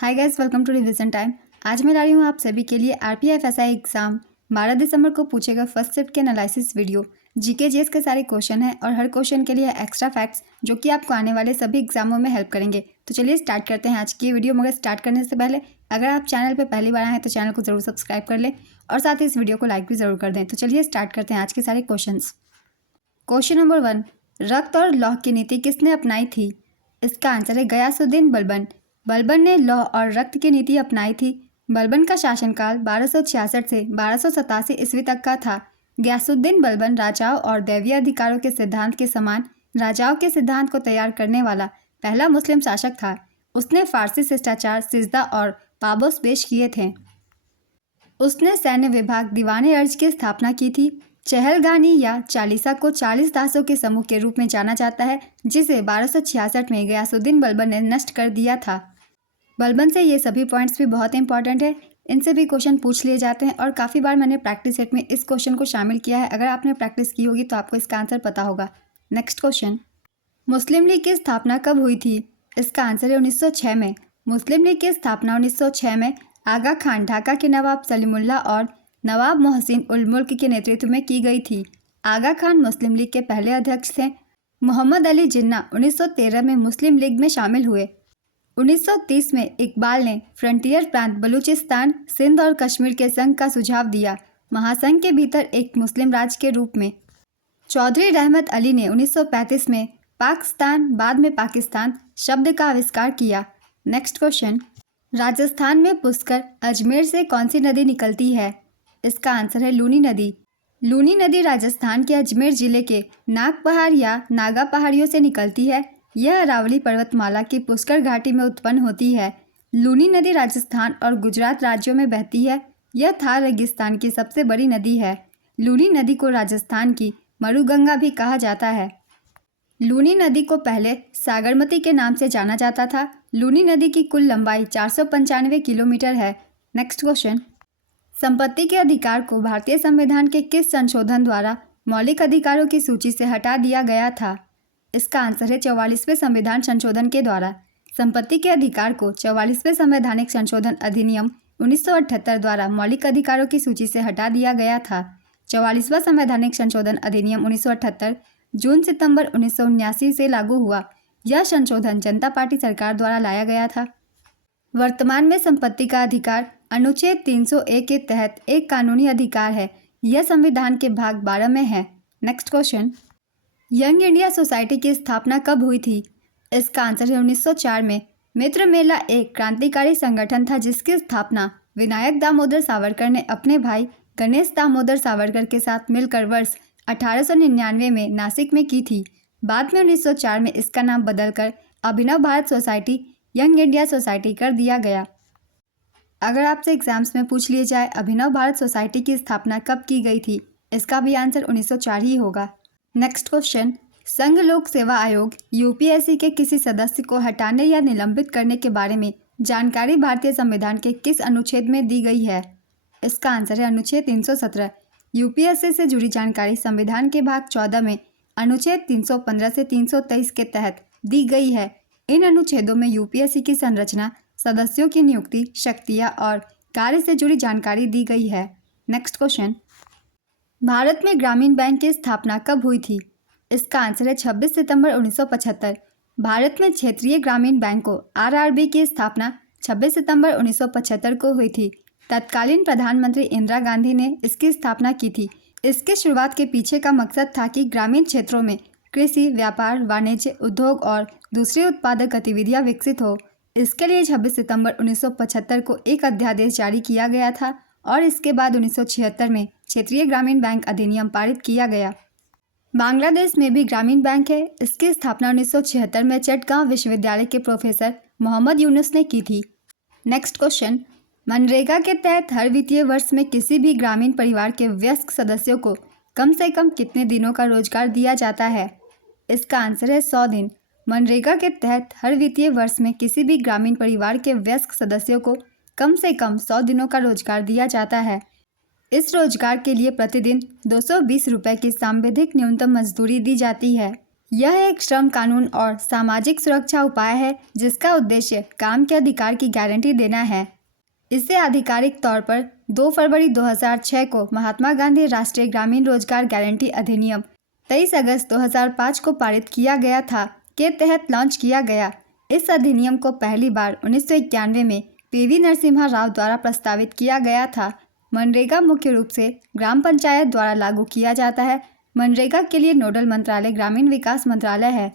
Hi guys, welcome to revision time. आज मैं ला रही हूँ आप सभी के लिए आरपीएफ एसआई एग्जाम 12 दिसंबर को पूछेगा फर्स्ट शिफ्ट के एनालिसिस वीडियो। जीके जीएस के सारे क्वेश्चन हैं और हर क्वेश्चन के लिए एक्स्ट्रा फैक्ट्स जो कि आपको आने वाले सभी एग्जामों में हेल्प करेंगे। तो चलिए स्टार्ट करते हैं आज की ये वीडियो। मगर स्टार्ट करने से पहले अगर आप चैनल पर पहली बार आए हैं तो चैनल को जरूर सब्सक्राइब कर लें और साथ ही इस वीडियो को लाइक भी जरूर कर दें। तो चलिए स्टार्ट करते हैं आज के सारे क्वेश्चन। क्वेश्चन नंबर 1, रक्त और लौह की नीति किसने अपनाई थी? इसका आंसर है गयासुद्दीन बलबन। बलबन ने लौह और रक्त की नीति अपनाई थी। बलबन का शासनकाल 1266 से 1287 ईस्वी तक का था। गयासुद्दीन बलबन राजाओं और दैवीय अधिकारों के सिद्धांत के समान राजाओं के सिद्धांत को तैयार करने वाला पहला मुस्लिम शासक था। उसने फारसी शिष्टाचार, सिजदा और पाबोस पेश किए थे। उसने सैन्य विभाग दीवाने अर्ज की स्थापना की थी। चहलगानी या चालीसा को 40 दासों के समूह के रूप में जाना जाता है, जिसे 1266 में गयासुद्दीन बलबन ने नष्ट कर दिया था। बलबन से ये सभी पॉइंट्स भी बहुत इंपॉर्टेंट है, इनसे भी क्वेश्चन पूछ लिए जाते हैं और काफ़ी बार मैंने प्रैक्टिस सेट में इस क्वेश्चन को शामिल किया है। अगर आपने प्रैक्टिस की होगी तो आपको इसका आंसर पता होगा। नेक्स्ट क्वेश्चन, मुस्लिम लीग की स्थापना कब हुई थी? इसका आंसर है 1906 में। मुस्लिम लीग की स्थापना 1906 में आगा खान, ढाका के नवाब सलीमुल्लाह और नवाब मोहसिन उल मुल्क के नेतृत्व में की गई थी। आगा खान मुस्लिम लीग के पहले अध्यक्ष थे। मोहम्मद अली जिन्ना 1913 में मुस्लिम लीग में शामिल हुए। 1930 में इकबाल ने फ्रंटियर प्रांत बलूचिस्तान, सिंध और कश्मीर के संघ का सुझाव दिया, महासंघ के भीतर एक मुस्लिम राज्य के रूप में। चौधरी रहमत अली ने 1935 में पाकिस्तान, बाद में पाकिस्तान शब्द का आविष्कार किया। नेक्स्ट क्वेश्चन, राजस्थान में पुष्कर अजमेर से कौन सी नदी निकलती है? इसका आंसर है लूनी नदी। लूनी नदी राजस्थान के अजमेर जिले के नाग पहाड़ या नागा पहाड़ियों से निकलती है। यह अरावली पर्वतमाला की पुष्कर घाटी में उत्पन्न होती है। लूनी नदी राजस्थान और गुजरात राज्यों में बहती है। यह थार रेगिस्तान की सबसे बड़ी नदी है। लूनी नदी को राजस्थान की मरुगंगा भी कहा जाता है। लूनी नदी को पहले सागरमती के नाम से जाना जाता था। लूनी नदी की कुल लंबाई 495 किलोमीटर है। नेक्स्ट क्वेश्चन, संपत्ति के अधिकार को भारतीय संविधान के किस संशोधन द्वारा मौलिक अधिकारों की सूची से हटा दिया गया था? इसका आंसर है 44वें संविधान संशोधन के द्वारा। संपत्ति के अधिकार को 44वें संवैधानिक संशोधन अधिनियम 1978 द्वारा मौलिक अधिकारों की सूची से हटा दिया गया था। 44वां संवैधानिक संशोधन अधिनियम 1978 जून सितंबर 1979 से लागू हुआ। यह संशोधन जनता पार्टी सरकार द्वारा लाया गया था। वर्तमान में संपत्ति का अधिकार अनुच्छेद 301 के तहत एक कानूनी अधिकार है। यह संविधान के भाग 12 में है। Next question, young India society की स्थापना कब हुई थी? इसका आंसर है 1904 में। मित्र मेला एक क्रांतिकारी संगठन था जिसकी स्थापना विनायक दामोदर सावरकर ने अपने भाई गणेश दामोदर सावरकर के साथ मिलकर वर्ष 1899 में नासिक में की थी। बाद में 1904 में इसका नाम बदलकर Abhinav Bharat society, young India society कर दिया गया। अगर आपसे एग्जाम्स में पूछ लिए जाए अभिनव भारत सोसाइटी की स्थापना कब की गई थी, इसका भी आंसर 1904 ही होगा। नेक्स्ट क्वेश्चन, संघ लोक सेवा आयोग यूपीएससी के किसी सदस्य को हटाने या निलंबित करने के बारे में जानकारी भारतीय संविधान के किस अनुच्छेद में दी गई है? इसका आंसर है अनुच्छेद 317। यूपीएससी से जुड़ी जानकारी संविधान के भाग 14 में अनुच्छेद 315 से 323 के तहत दी गई है। इन अनुच्छेदों में यूपीएससी की संरचना, सदस्यों की नियुक्ति, शक्तियाँ और कार्य से जुड़ी जानकारी दी गई है। नेक्स्ट क्वेश्चन, भारत में ग्रामीण बैंक की स्थापना कब हुई थी? इसका आंसर है 26 सितंबर 1975। भारत में क्षेत्रीय ग्रामीण बैंकों आरआरबी की स्थापना 26 सितंबर 1975 को हुई थी। तत्कालीन प्रधानमंत्री इंदिरा गांधी ने इसकी स्थापना की थी। इसकी शुरुआत के पीछे का मकसद था कि ग्रामीण क्षेत्रों में कृषि, व्यापार, वाणिज्य, उद्योग और दूसरी उत्पादक गतिविधियां विकसित हो। इसके लिए 26 सितंबर 1975 को एक अध्यादेश जारी किया गया था और इसके बाद 1976 में क्षेत्रीय ग्रामीण बैंक अधिनियम पारित किया गया। बांग्लादेश में भी ग्रामीण बैंक है। इसकी स्थापना 1976 में चटगांव विश्वविद्यालय के प्रोफेसर मोहम्मद यूनुस ने की थी। नेक्स्ट क्वेश्चन, मनरेगा के तहत हर वित्तीय वर्ष में किसी भी ग्रामीण परिवार के वयस्क सदस्यों को कम से कम कितने दिनों का रोजगार दिया जाता है? इसका आंसर है 100 दिन। मनरेगा के तहत हर वित्तीय वर्ष में किसी भी ग्रामीण परिवार के वयस्क सदस्यों को कम से कम 100 दिनों का रोजगार दिया जाता है। इस रोजगार के लिए प्रतिदिन 220 रुपये की सांविधिक न्यूनतम मजदूरी दी जाती है। यह एक श्रम कानून और सामाजिक सुरक्षा उपाय है जिसका उद्देश्य काम के अधिकार की गारंटी देना है। इसे आधिकारिक तौर पर 2 फरवरी 2006 को महात्मा गांधी राष्ट्रीय ग्रामीण रोजगार गारंटी अधिनियम 23 अगस्त 2005 को पारित किया गया था के तहत लॉन्च किया गया। इस अधिनियम को पहली बार 1991 में पीवी नरसिम्हा राव द्वारा प्रस्तावित किया गया था। मनरेगा मुख्य रूप से ग्राम पंचायत द्वारा लागू किया जाता है। मनरेगा के लिए नोडल मंत्रालय ग्रामीण विकास मंत्रालय है।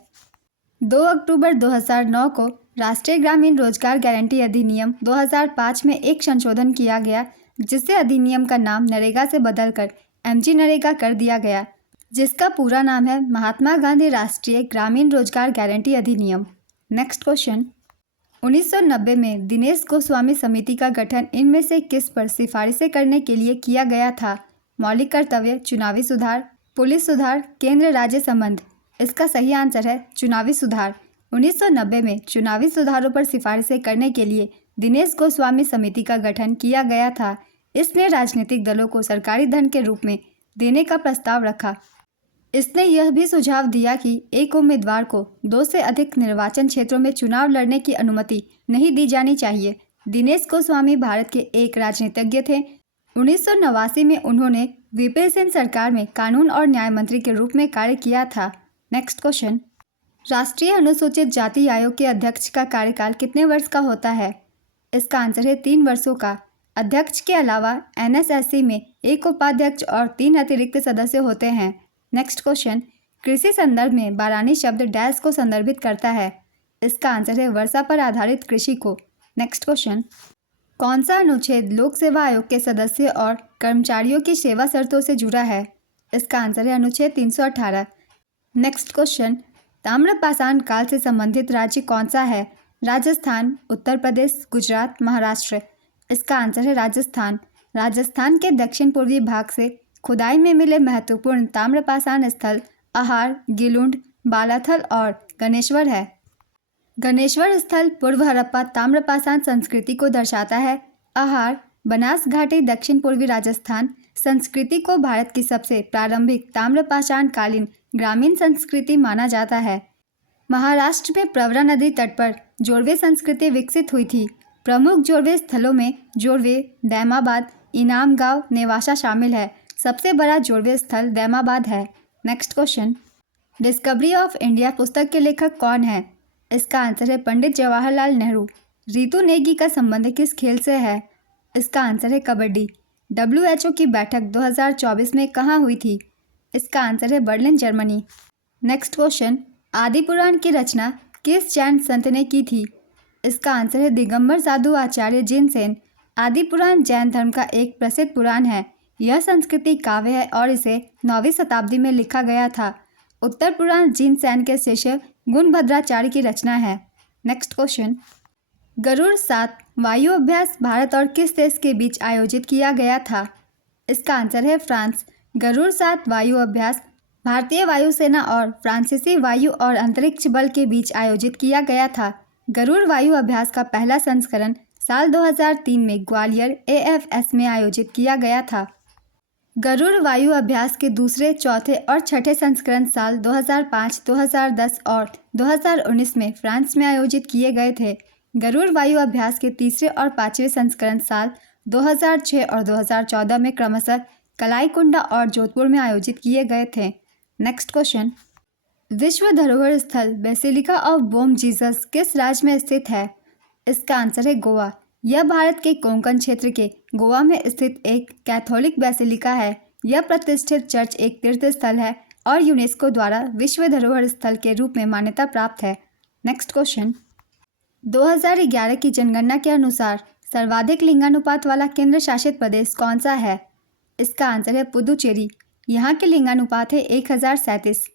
2 अक्टूबर 2009 को राष्ट्रीय ग्रामीण रोजगार गारंटी अधिनियम 2005 में एक संशोधन किया गया जिससे अधिनियम का नाम नरेगा से बदलकर एमजी नरेगा कर दिया गया, जिसका पूरा नाम है महात्मा गांधी राष्ट्रीय ग्रामीण रोजगार गारंटी अधिनियम। नेक्स्ट क्वेश्चन, 1990 में दिनेश गोस्वामी समिति का गठन इनमें से किस पर सिफारिशें करने के लिए किया गया था? मौलिक कर्तव्य, चुनावी सुधार, पुलिस सुधार, केंद्र राज्य संबंध। इसका सही आंसर है चुनावी सुधार। 1990 में चुनावी सुधारों पर सिफारिशें करने के लिए दिनेश गोस्वामी समिति का गठन किया गया था। इसने राजनीतिक दलों को सरकारी धन के रूप में देने का प्रस्ताव रखा। इसने यह भी सुझाव दिया कि एक उम्मीदवार को 2 से अधिक निर्वाचन क्षेत्रों में चुनाव लड़ने की अनुमति नहीं दी जानी चाहिए। दिनेश गोस्वामी भारत के एक राजनीतिज्ञ थे। 1989 में उन्होंने वीपी सिंह सरकार में कानून और न्याय मंत्री के रूप में कार्य किया था। नेक्स्ट क्वेश्चन, राष्ट्रीय अनुसूचित जाति आयोग के अध्यक्ष का कार्यकाल कितने वर्ष का होता है? इसका आंसर है 3 वर्षों का। अध्यक्ष के अलावा एनएसएससी में एक उपाध्यक्ष और 3 अतिरिक्त सदस्य होते हैं। नेक्स्ट क्वेश्चन, कृषि संदर्भ में बारानी शब्द डैश को संदर्भित करता है? इसका आंसर है वर्षा पर आधारित कृषि को। नेक्स्ट क्वेश्चन, कौन सा अनुच्छेद लोक सेवा आयोग के सदस्य और कर्मचारियों की सेवा शर्तों से जुड़ा है? इसका आंसर है अनुच्छेद 318। नेक्स्ट क्वेश्चन, ताम्रपाषाण काल से संबंधित राज्य कौन सा है? राजस्थान, उत्तर प्रदेश, गुजरात, महाराष्ट्र। इसका आंसर है राजस्थान। राजस्थान के दक्षिण पूर्वी भाग से खुदाई में मिले महत्वपूर्ण ताम्रपाषाण स्थल आहार, गिलुंड, बालाथल और गणेश्वर है। गणेश्वर स्थल पूर्व हड़प्पा ताम्रपाषाण संस्कृति को दर्शाता है। आहार, बनास घाटी, दक्षिण पूर्वी राजस्थान संस्कृति को भारत की सबसे प्रारंभिक ताम्रपाषाण कालीन ग्रामीण संस्कृति माना जाता है। महाराष्ट्र में प्रवरा नदी तट पर जोड़वे संस्कृति विकसित हुई थी। प्रमुख जोड़वे स्थलों में जोड़वे, दैमाबाद, इनाम गांव, नेवासा शामिल है। सबसे बड़ा जोड़वे स्थल दैमाबाद है। Next question, discovery of India पुस्तक के लेखक कौन है? इसका आंसर है पंडित जवाहरलाल नेहरू। रितु नेगी का संबंध किस खेल से है? इसका आंसर है कबड्डी। WHO की बैठक 2024 में कहाँ हुई थी? इसका आंसर है बर्लिन, जर्मनी। नेक्स्ट क्वेश्चन, आदि पुराण की रचना किस जैन संत ने की थी? इसका आंसर है दिगंबर साधु आचार्य जिनसेन। आदि पुराण जैन धर्म का एक प्रसिद्ध पुराण है। यह संस्कृति काव्य है और इसे 9वीं शताब्दी में लिखा गया था। उत्तर पुराण जिनसेन के शिष्य गुणभद्राचार्य की रचना है। नेक्स्ट क्वेश्चन, गरुड़ 7 वायु अभ्यास भारत और किस देश के बीच आयोजित किया गया था? इसका आंसर है फ्रांस। गरुड़ 7 वायु अभ्यास भारतीय वायुसेना और फ्रांसीसी वायु और अंतरिक्ष बल के बीच आयोजित किया गया था। गरुड़ वायु अभ्यास का पहला संस्करण साल 2003 में ग्वालियर AFS में आयोजित किया गया था। गरुड़ वायु अभ्यास के दूसरे, चौथे और छठे संस्करण साल 2005, 2010 और 2019 में फ्रांस में आयोजित किए गए थे। गरुड़ वायु अभ्यास के तीसरे और पांचवें संस्करण साल 2006 और 2014 में क्रमशः कलाईकुंडा और जोधपुर में आयोजित किए गए थे। नेक्स्ट क्वेश्चन, विश्व धरोहर स्थल बेसिलिका ऑफ बोम जीसस किस राज्य में स्थित है? इसका आंसर है गोवा। यह भारत के कोंकण क्षेत्र के गोवा में स्थित एक कैथोलिक बेसिलिका है। यह प्रतिष्ठित चर्च एक तीर्थ स्थल है और यूनेस्को द्वारा विश्व धरोहर स्थल के रूप में मान्यता प्राप्त है। नेक्स्ट क्वेश्चन, 2011 की जनगणना के अनुसार सर्वाधिक लिंगानुपात वाला केंद्र शासित प्रदेश कौन सा है? इसका आंसर है पुदुचेरी। यहाँ के लिंगानुपात है 1037।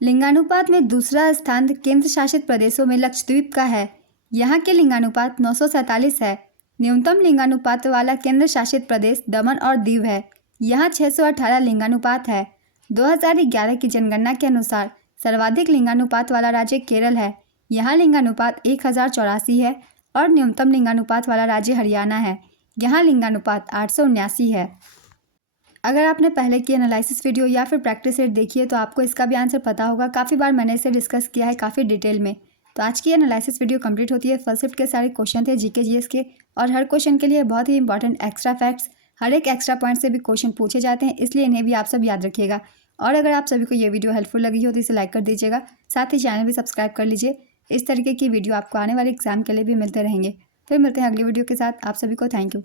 लिंगानुपात में दूसरा स्थान केंद्र शासित प्रदेशों में लक्षद्वीप का है। यहाँ के लिंगानुपात 947 है। न्यूनतम लिंगानुपात वाला केंद्र शासित प्रदेश दमन और दीव है। यहाँ 618 लिंगानुपात है। 2011 की जनगणना के अनुसार सर्वाधिक लिंगानुपात वाला राज्य केरल है। यहाँ लिंगानुपात 1084 है और न्यूनतम लिंगानुपात वाला राज्य हरियाणा है। यहाँ लिंगानुपात 879 है। अगर आपने पहले की एनालिसिस वीडियो या फिर प्रैक्टिस सेट देखी है तो आपको इसका भी आंसर पता होगा। काफ़ी बार मैंने इसे डिस्कस किया है काफ़ी डिटेल में। तो आज की एनालिसिस वीडियो कंप्लीट होती है। फर्स्ट शिफ्ट के सारे क्वेश्चन थे जीके जीएस के, और हर क्वेश्चन के लिए बहुत ही इंपॉर्टेंट एक्स्ट्रा फैक्ट्स, हर एक एक्स्ट्रा पॉइंट से भी क्वेश्चन पूछे जाते हैं, इसलिए इन्हें भी आप सब याद रखिएगा। और अगर आप सभी को ये वीडियो हेल्पफुल लगी हो तो इसे लाइक कर दीजिएगा, साथ ही चैनल भी सब्सक्राइब कर लीजिए। इस तरीके की वीडियो आपको आने वाले एग्जाम के लिए भी मिलते रहेंगे। फिर मिलते हैं अगली वीडियो के साथ। आप सभी को थैंक यू।